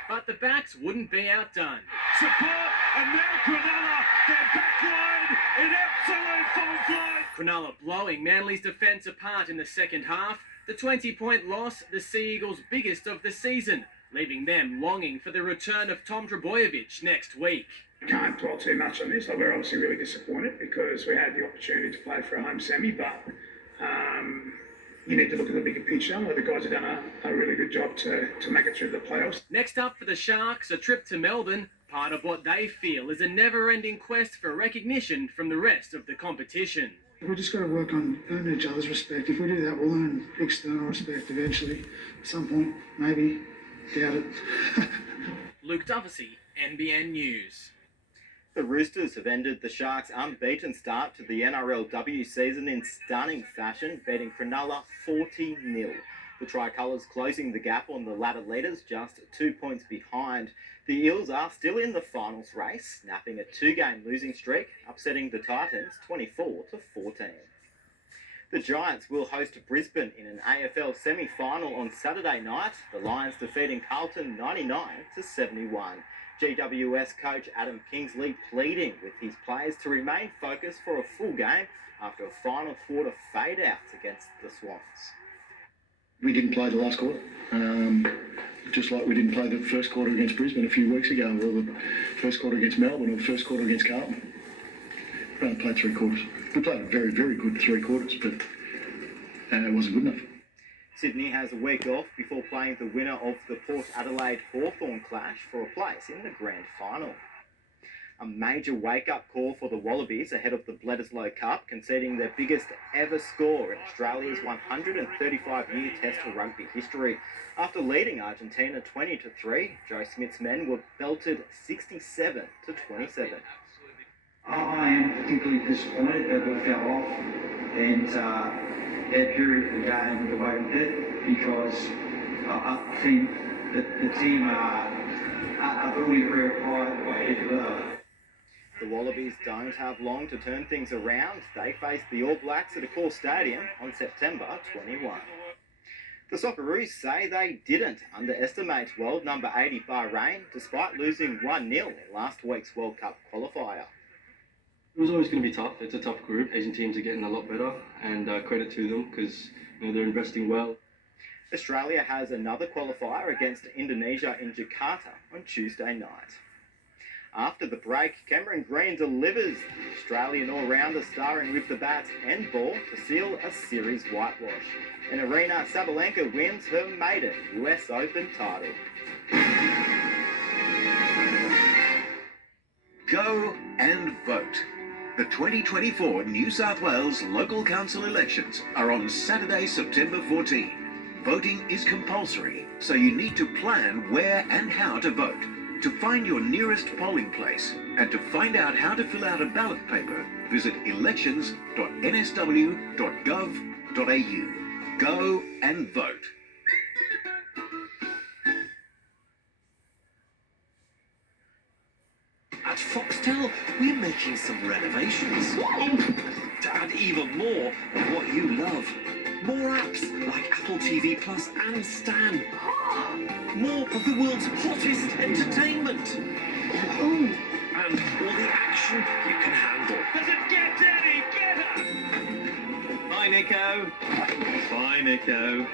But the backs wouldn't be outdone. Support, and now Cronulla, their backline in absolute full flight. Cronulla blowing Manly's defence apart in the second half. The 20-point loss, the Sea Eagles' biggest of the season, leaving them longing for the return of Tom Trbojevic next week. Can't dwell too much on this. Like, we're obviously really disappointed because we had the opportunity to play for a home semi, but you need to look at the bigger picture. Like, the guys have done a really good job to make it through the playoffs. Next up for the Sharks, a trip to Melbourne, part of what they feel is a never-ending quest for recognition from the rest of the competition. We've just got to work on earning each other's respect. If we do that, we'll earn external respect eventually. At some point, maybe. Doubt it. Luke Duffy, NBN News. The Roosters have ended the Sharks' unbeaten start to the NRLW season in stunning fashion, beating Cronulla 40-0. The Tricolours closing the gap on the ladder leaders, just 2 points behind. The Eels are still in the finals race, snapping a 2-game losing streak, upsetting the Titans 24-14. The Giants will host Brisbane in an AFL semi-final on Saturday night, the Lions defeating Carlton 99-71. GWS coach Adam Kingsley pleading with his players to remain focused for a full game after a final quarter fade-out against the Swans. We didn't play the last quarter, just like we didn't play the first quarter against Brisbane a few weeks ago, or the first quarter against Melbourne, or the first quarter against Carlton. We only played 3 quarters. We played a very, very good 3 quarters, but it wasn't good enough. Sydney has a week off before playing the winner of the Port Adelaide-Hawthorn clash for a place in the grand final. A major wake-up call for the Wallabies ahead of the Bledisloe Cup, conceding their biggest ever score in Australia's 135-year Test rugby history. After leading Argentina 20-3, Joe Smith's men were belted 67-27. I am particularly disappointed that we fell off and that period of the game the way we did, because I think that the team are building very high the way they develop. The Wallabies don't have long to turn things around. They face the All Blacks at Accor Stadium on September 21. The Socceroos say they didn't underestimate world number 80 Bahrain, despite losing 1-0 in last week's World Cup qualifier. It was always going to be tough. It's a tough group. Asian teams are getting a lot better, and credit to them because they're investing well. Australia has another qualifier against Indonesia in Jakarta on Tuesday night. After the break, Cameron Green delivers the Australian all-rounder starring with the bat and ball to seal a series whitewash. And Arina Sabalenka wins her maiden US Open title. Go and vote. The 2024 New South Wales local council elections are on Saturday, September 14. Voting is compulsory, so you need to plan where and how to vote. To find your nearest polling place and to find out how to fill out a ballot paper, visit elections.nsw.gov.au. Go and vote. At Foxtel, we're making some renovations to add even more of what you love. More apps like Apple TV Plus and Stan. More of the world's hottest entertainment. And all the action you can handle. Does it get any better? Bye, Nico. Bye, Nico.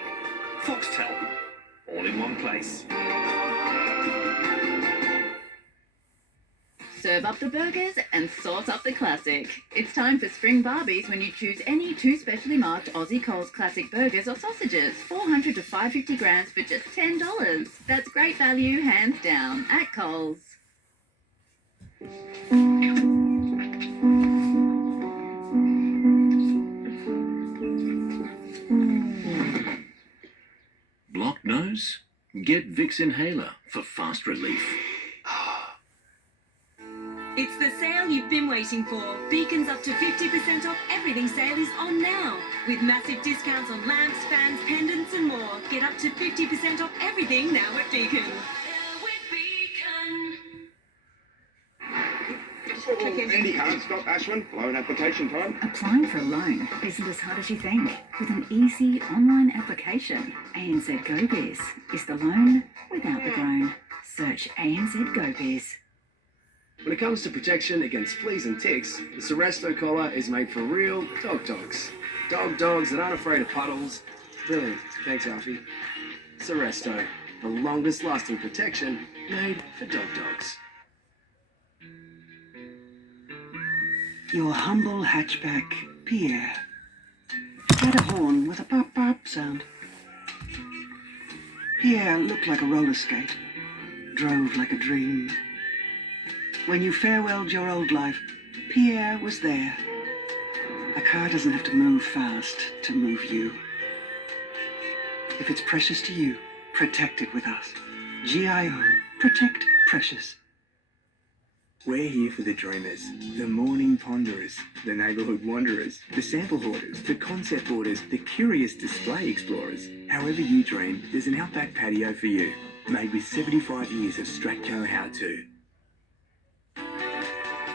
Foxtel. All in one place. Serve up the burgers and sauce up the classic. It's time for Spring Barbies when you choose any 2 specially marked Aussie Coles Classic burgers or sausages, 400 to 550 grams for just $10. That's great value, hands down, at Coles. Blocked nose? Get Vicks Inhaler for fast relief. It's the sale you've been waiting for. Beacon's up to 50% off everything sale is on now. With massive discounts on lamps, fans, pendants and more. Get up to 50% off everything now at Beacon. check in. Andy can't stop Ashwin. Loan application time. Applying for a loan isn't as hard as you think. With an easy online application, ANZ GoBiz is the loan without the groan. Search ANZ GoBiz. When it comes to protection against fleas and ticks, the Seresto collar is made for real dogs. Dogs that aren't afraid of puddles. Brilliant. Thanks, Alfie. Seresto, the longest lasting protection made for dogs. Your humble hatchback, Pierre, had a horn with a pop-pop sound. Pierre looked like a roller skate, drove like a dream. When you farewelled your old life, Pierre was there. A car doesn't have to move fast to move you. If it's precious to you, protect it with us. GIO, protect precious. We're here for the dreamers, the morning ponderers, the neighbourhood wanderers, the sample hoarders, the concept hoarders, the curious display explorers. However you dream, there's an outback patio for you, made with 75 years of Stratco how-to.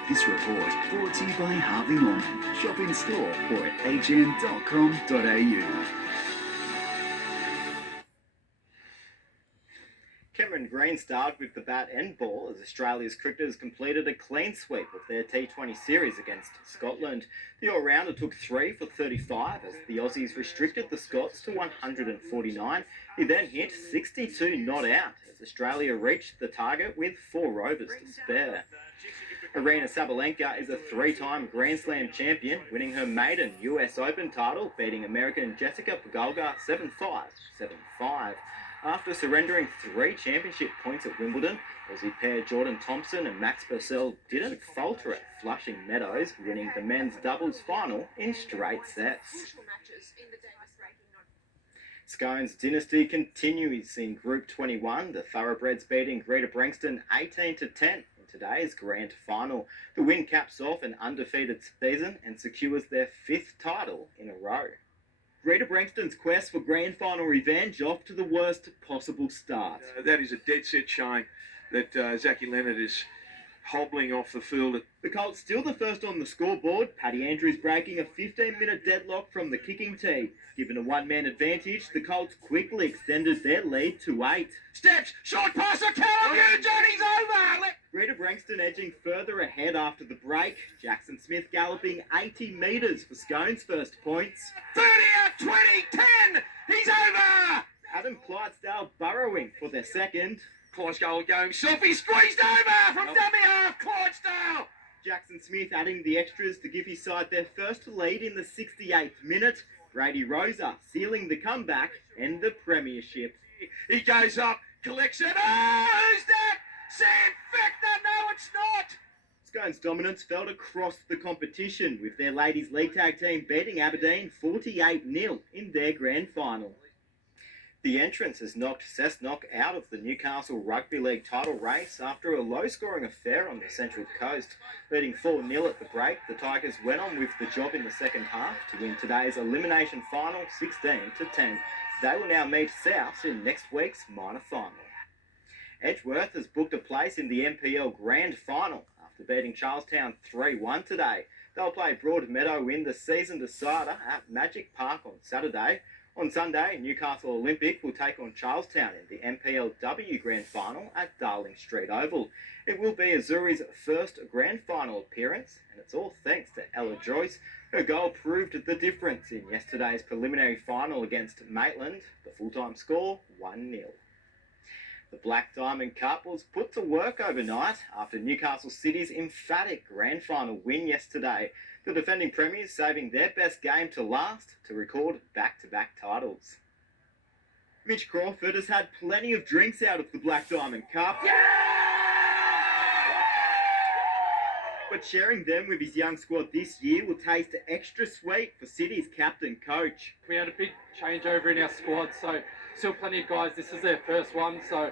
This report brought to you by Harvey Norman. Shop in store or at hm.com.au. Cameron Green starred with the bat and ball as Australia's cricketers completed a clean sweep of their T20 series against Scotland. The all-rounder took 3 for 35 as the Aussies restricted the Scots to 149. He then hit 62 not out as Australia reached the target with 4 overs to spare. Arina Sabalenka is a 3-time Grand Slam champion, winning her maiden US Open title, beating American Jessica Pegula 7-5, 7-5. After surrendering 3 championship points at Wimbledon, Aussie pair Jordan Thompson and Max Purcell didn't falter at Flushing Meadows, winning the men's doubles final in straight sets. Scone's dynasty continues in Group 21, the Thoroughbreds beating Greta Branxton 18-10 in today's grand final. The win caps off an undefeated season and secures their 5th title in a row. Greta Branxton's quest for grand final revenge off to the worst possible start. That is a dead set shame that Zachy Leonard is hobbling off the field. The Colts still the first on the scoreboard. Paddy Andrews breaking a 15-minute deadlock from the kicking tee. Given a one-man advantage, the Colts quickly extended their lead to 8. Steps, short pass to Callum, Johnny's over! Greta Branxton edging further ahead after the break. Jackson Smith galloping 80 metres for Scone's first points. 30 out, 20, 10, he's over! Adam Clydesdale burrowing for their second. Clydesdale going soft, he squeezed over from dummy half, Clydesdale! Jackson Smith adding the extras to give his side their first lead in the 68th minute. Brady Rosa sealing the comeback and the premiership. He goes up, collects it, oh, who's that? Sam Fechner, no it's not! Scone's dominance felt across the competition, with their ladies league tag team beating Aberdeen 48-0 in their grand final. The entrance has knocked Cessnock out of the Newcastle Rugby League title race after a low-scoring affair on the Central Coast. Leading 4-0 at the break, the Tigers went on with the job in the second half to win today's elimination final 16-10. They will now meet Souths in next week's minor final. Edgeworth has booked a place in the NPL Grand Final after beating Charlestown 3-1 today. They'll play Broadmeadow in the season decider at Magic Park on Saturday. On Sunday, Newcastle Olympic will take on Charlestown in the NPLW Grand Final at Darling Street Oval. It will be Azuri's first Grand Final appearance, and it's all thanks to Ella Joyce. Her goal proved the difference in yesterday's preliminary final against Maitland. The full-time score, 1-0. The Black Diamond Cup was put to work overnight after Newcastle City's emphatic grand final win yesterday. The defending premiers saving their best game to last to record back-to-back titles. Mitch Crawford has had plenty of drinks out of the Black Diamond Cup. Yeah! But sharing them with his young squad this year will taste extra sweet for City's captain coach. We had a big changeover in our squad, so still plenty of guys. This is their first one, so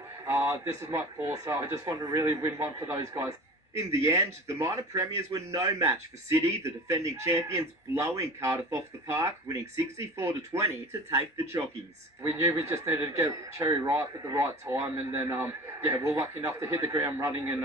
this is my fourth, so I just want to really win one for those guys. In the end, the minor premiers were no match for City, the defending champions blowing Cardiff off the park, winning 64-20 to take the Chockies. We knew we just needed to get Cherry right at the right time, and then, we're lucky enough to hit the ground running and,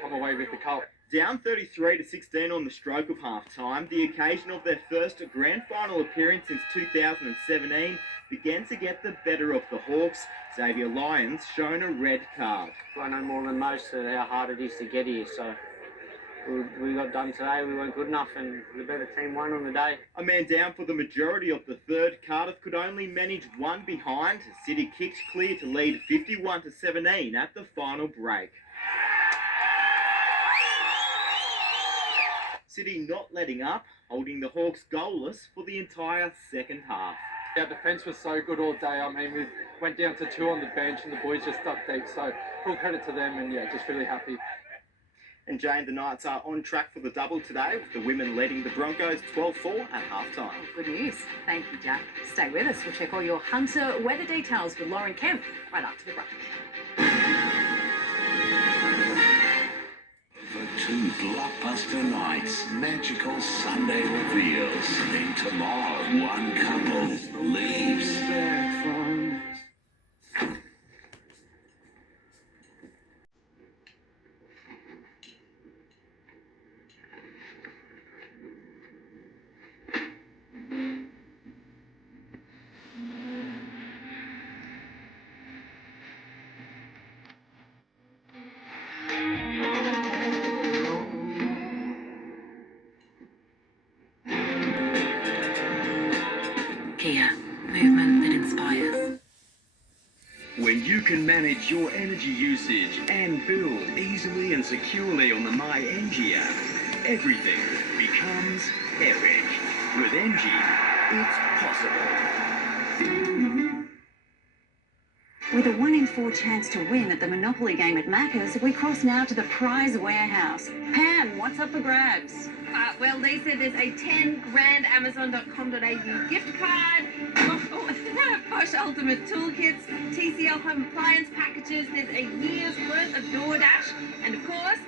come away with the cup. Down 33-16 on the stroke of half-time, the occasion of their first grand final appearance since 2017 began to get the better of the Hawks. Xavier Lyons shown a red card. I know more than most how hard it is to get here, so we got done today, we weren't good enough, and the better team won on the day. A man down for the majority of the third, Cardiff could only manage one behind. City kicked clear to lead 51-17 at the final break. City not letting up, holding the Hawks goalless for the entire second half. Our defence was so good all day. I mean, we went down to 2 on the bench and the boys just stuck deep. So full credit to them, and yeah, just really happy. And Jane, the Knights are on track for the double today, with the women leading the Broncos 12-4 at half-time. Good news. Thank you, Jack. Stay with us. We'll check all your Hunter weather details with Lauren Kempe right after the break. For 2 blockbuster nights, magical Sunday reveals. Then tomorrow, one couple leaves. Kia, movement that inspires. When you can manage your energy usage and build easily and securely on the My Engie app, everything becomes epic. With Engie, it's possible. With a 1 in 4 chance to win at the Monopoly game at Macca's, we cross now to the prize warehouse. Pam, what's up for grabs? Well, they said there's a 10 grand Amazon.com.au gift card, Bosch Ultimate Toolkits, TCL Home Appliance packages, there's a year's worth of DoorDash, and of course,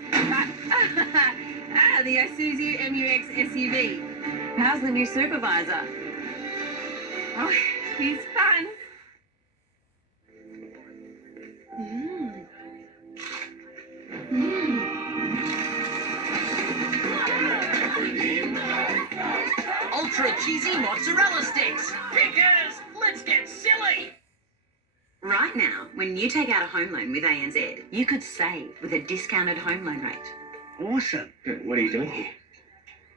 the Isuzu MUX SUV. How's the new supervisor? Oh, he's fun. Ultra cheesy mozzarella sticks. Pickers, let's get silly. Right now, when you take out a home loan with ANZ, you could save with a discounted home loan rate. Awesome. What are you doing here?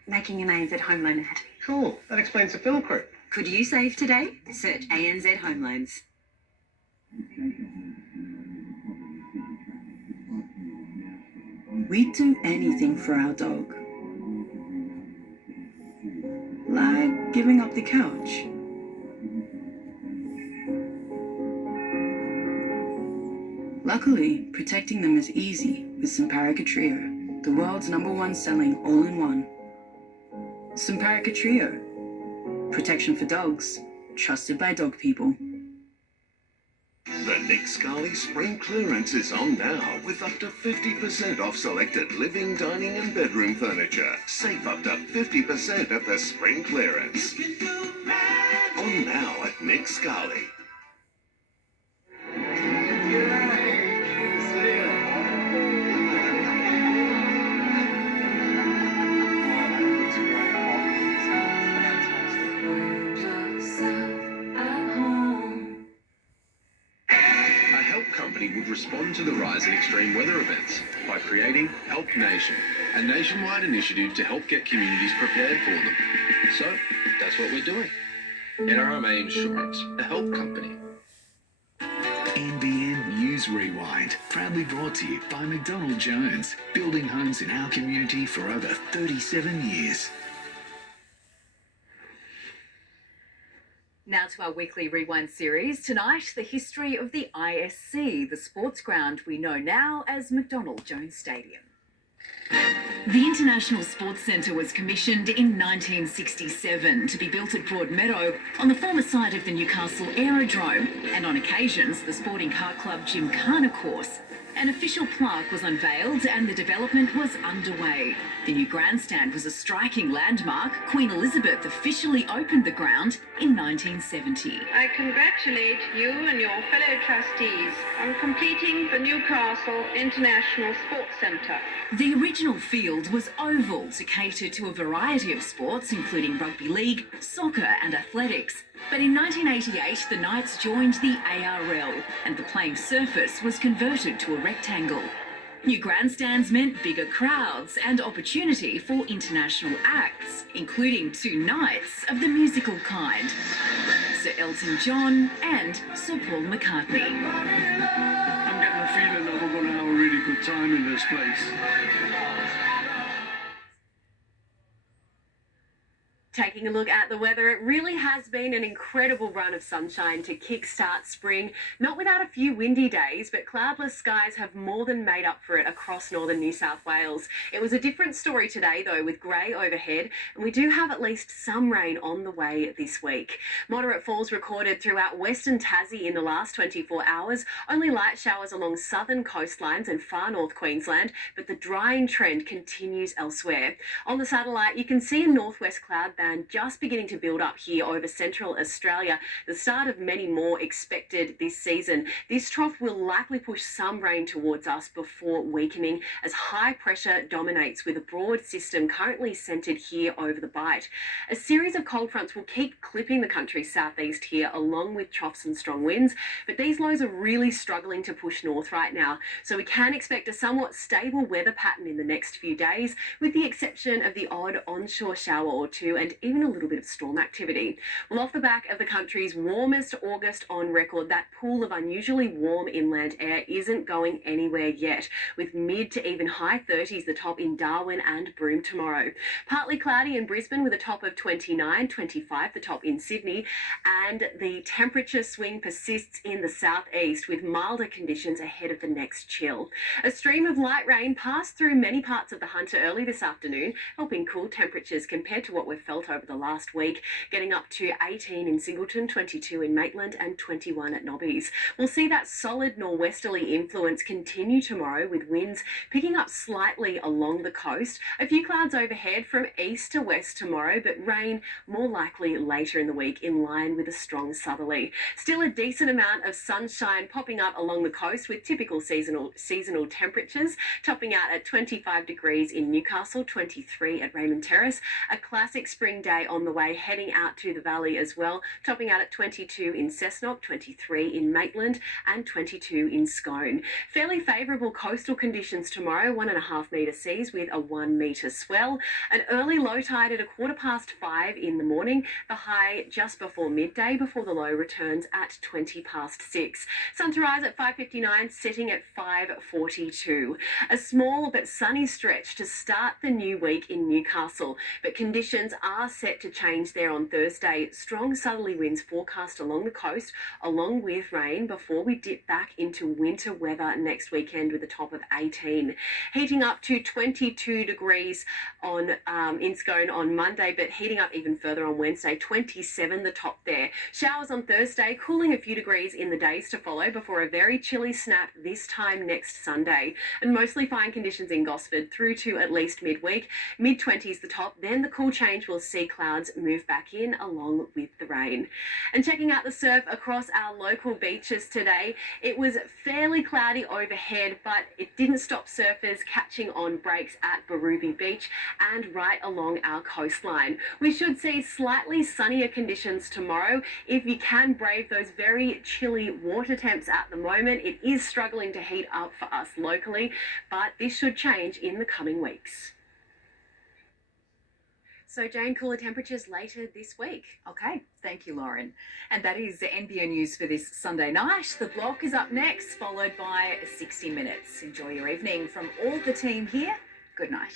Making an ANZ home loan ad. Cool. That explains the film crew. Could you save today? Search ANZ Home Loans. We'd do anything for our dog. Like giving up the couch. Luckily, protecting them is easy with Simparica Trio, the world's #1 selling all-in-one. Simparica Trio. Protection for dogs, trusted by dog people. The Nick Scali Spring Clearance is on now with up to 50% off selected living, dining and bedroom furniture. Save up to 50% at the Spring Clearance. On now at Nick Scali. Would respond to the rise in extreme weather events by creating Help Nation, a nationwide initiative to help get communities prepared for them. So, that's what we're doing. NRMA Insurance, a help company. NBN News Rewind, proudly brought to you by McDonald Jones, building homes in our community for over 37 years. Now to our weekly Rewind series. Tonight, the history of the ISC, the sports ground we know now as McDonald Jones Stadium. The International Sports Centre was commissioned in 1967 to be built at Broadmeadow on the former site of the Newcastle Aerodrome and on occasions the Sporting Car Club Gymkhana course. An official plaque was unveiled and the development was underway. The new grandstand was a striking landmark. Queen Elizabeth officially opened the ground in 1970. I congratulate you and your fellow trustees on completing the Newcastle International Sports Centre. The original field was oval to cater to a variety of sports, including rugby league, soccer and athletics. But in 1988, the Knights joined the ARL and the playing surface was converted to a rectangle. New grandstands meant bigger crowds and opportunity for international acts, including two knights of the musical kind, Sir Elton John and Sir Paul McCartney. I'm getting the feeling that we're going to have a really good time in this place. Taking a look at the weather, it really has been an incredible run of sunshine to kickstart spring. Not without a few windy days, but cloudless skies have more than made up for it across northern New South Wales. It was a different story today, though, with grey overhead, and we do have at least some rain on the way this week. Moderate falls recorded throughout western Tassie in the last 24 hours, only light showers along southern coastlines and far north Queensland, but the drying trend continues elsewhere. On the satellite, you can see a northwest cloud band just beginning to build up here over central Australia, the start of many more expected this season. This trough will likely push some rain towards us before weakening as high pressure dominates, with a broad system currently centred here over the Bight. A series of cold fronts will keep clipping the country's southeast here, along with troughs and strong winds, but these lows are really struggling to push north right now, so we can expect a somewhat stable weather pattern in the next few days, with the exception of the odd onshore shower or two and even a little bit of storm activity. Well, off the back of the country's warmest August on record, that pool of unusually warm inland air isn't going anywhere yet, with mid to even high 30s the top in Darwin and Broome tomorrow. Partly cloudy in Brisbane with a top of 29, 25 the top in Sydney, and the temperature swing persists in the southeast with milder conditions ahead of the next chill. A stream of light rain passed through many parts of the Hunter early this afternoon, helping cool temperatures compared to what we've felt over the last week, getting up to 18 in Singleton, 22 in Maitland and 21 at Nobbies. We'll see that solid norwesterly influence continue tomorrow, with winds picking up slightly along the coast. A few clouds overhead from east to west tomorrow, but rain more likely later in the week in line with a strong southerly. Still a decent amount of sunshine popping up along the coast, with typical seasonal temperatures topping out at 25 degrees in Newcastle, 23 at Raymond Terrace. A classic spring day on the way, heading out to the valley as well, topping out at 22 in Cessnock, 23 in Maitland and 22 in Scone. Fairly favourable coastal conditions tomorrow, 1.5 metre seas with a 1 metre swell. An early low tide at 5:15 in the morning, the high just before midday, before the low returns at 6:20. Sun to rise at 5:59, setting at 5:42. A small but sunny stretch to start the new week in Newcastle, but conditions are set to change there on Thursday. Strong southerly winds forecast along the coast, along with rain, before we dip back into winter weather next weekend with a top of 18. Heating up to 22 degrees in Scone on Monday, but heating up even further on Wednesday, 27 the top there. Showers on Thursday, cooling a few degrees in the days to follow before a very chilly snap this time next Sunday. And mostly fine conditions in Gosford through to at least midweek. Mid-20s the top, then the cool change will see clouds move back in along with the rain. And checking out the surf across our local beaches today, it was fairly cloudy overhead, but it didn't stop surfers catching on breaks at Barooby Beach and right along our coastline. We should see slightly sunnier conditions tomorrow if you can brave those very chilly water temps at the moment. It is struggling to heat up for us locally, but this should change in the coming weeks. So, Jane, cooler temperatures later this week. Okay, thank you, Lauren. And that is the NBN News for this Sunday night. The block is up next, followed by 60 Minutes. Enjoy your evening from all the team here. Good night.